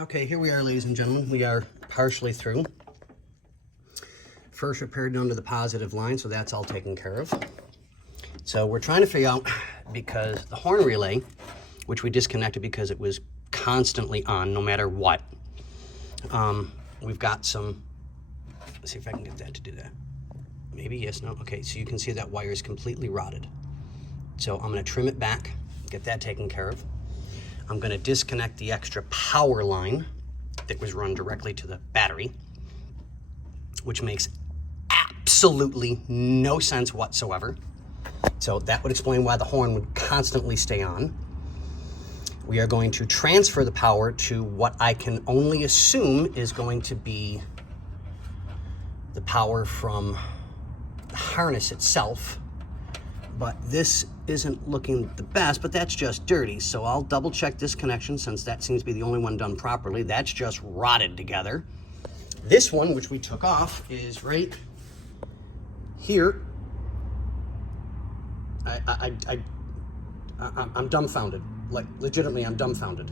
Okay, here we are, ladies and gentlemen. We are partially through. First repaired down to the positive line, so that's all taken care of. So we're trying to figure out, because the horn relay, which we disconnected because it was constantly on no matter what, we've got some, let's see if I can get that to do that. Maybe, yes, no. Okay, so you can see that wire is completely rotted. So I'm going to trim it back, get that taken care of. I'm going to disconnect the extra power line that was run directly to the battery, which makes absolutely no sense whatsoever. So that would explain why the horn would constantly stay on. We are going to transfer the power to what I can only assume is going to be the power from the harness itself. But this isn't looking the best, but that's just dirty. So I'll double check this connection since that seems to be the only one done properly. That's just rotted together. This one, which we took off, is right here. I'm dumbfounded. Like, legitimately, I'm dumbfounded.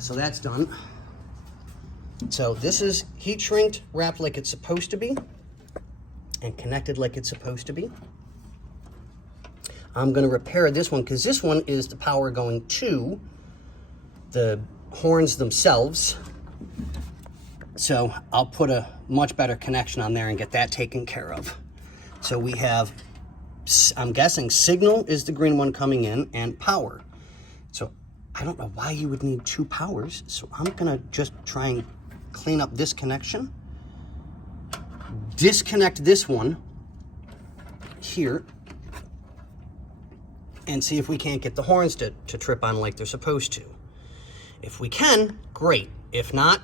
So that's done. So this is heat shrinked, wrapped like it's supposed to be, and connected like it's supposed to be. I'm going to repair this one because this one is the power going to the horns themselves. So I'll put a much better connection on there and get that taken care of. So we have, I'm guessing signal is the green one coming in and power. So I don't know why you would need two powers. So I'm going to just try and clean up this connection. Disconnect this one here and see if we can't get the horns to trip on like they're supposed to. If we can, great. If not,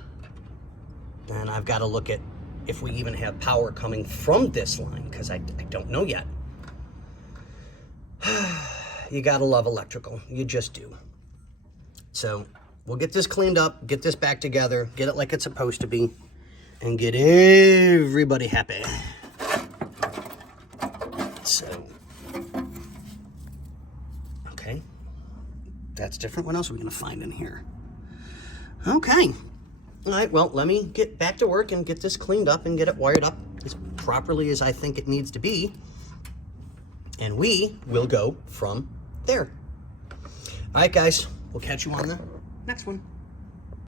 then I've got to look at if we even have power coming from this line, because I don't know yet. You gotta love electrical, you just do. So we'll get this cleaned up, get this back together, get it like it's supposed to be, and get everybody happy. So, okay, that's different. What else are we gonna find in here? Okay, all right, well, let me get back to work and get this cleaned up and get it wired up as properly as I think it needs to be. And we will go from there. All right, guys, we'll catch you on the next one.